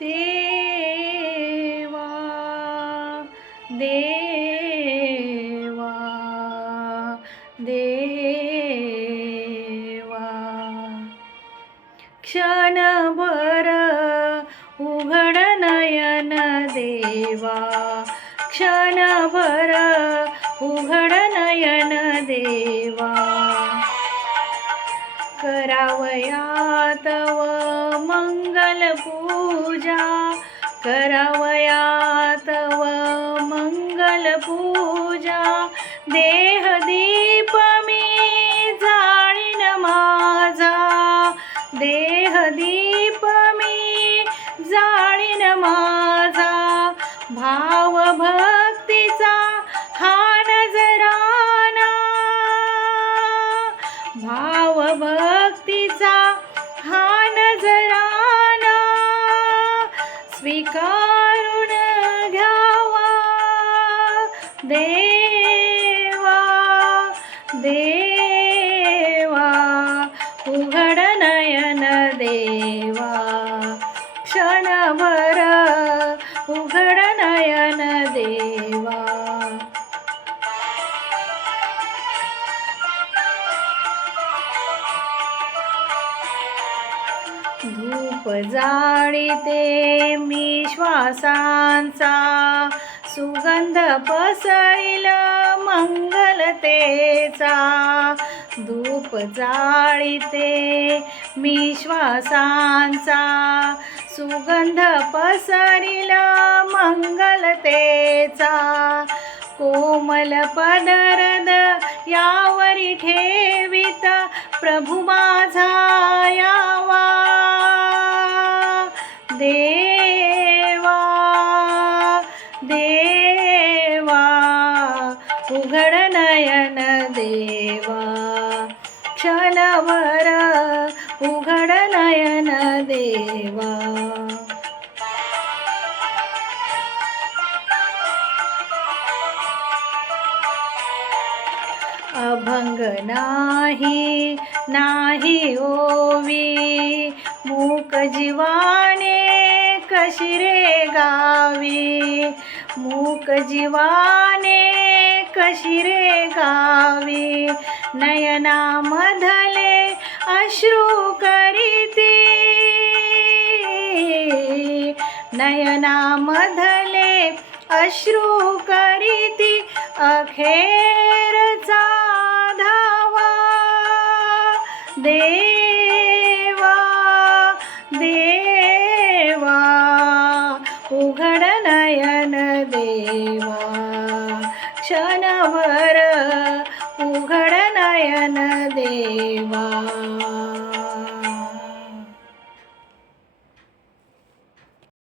देवा देवा देवा. क्षणभर उघड नयन देवा क्षणभर उघड नयन देवा. करावया तव पूजा करावयात व मंगल पूजा. देह दीप मी जाणीन माझा. देह दीप मी जाणीन माझा. भाव देवा देवा उघड नयन देवा. क्षणभर उघड नयन देवा. धूप जाळीते मी श्वासांचा. सुगंध पसैल मंगलतेचा धूप जाळीते मी श्वासांचा. सुगंध पसरिल मंगलतेचा कोमल पदरद यावरी ठेवित प्रभु माझा. नयन देवा क्षणभर उघड नयन देवा अभंग नाही नाही ओवी मूक जीवाने कशी रे गावी? मूक जीवाने शिरे गावी नयनामधले अश्रू करीती. नयनामधले अश्रू करीती अखेरचा धावा देवा देवा उघड नयन देवा. क्षणभर उघड नयन देवा.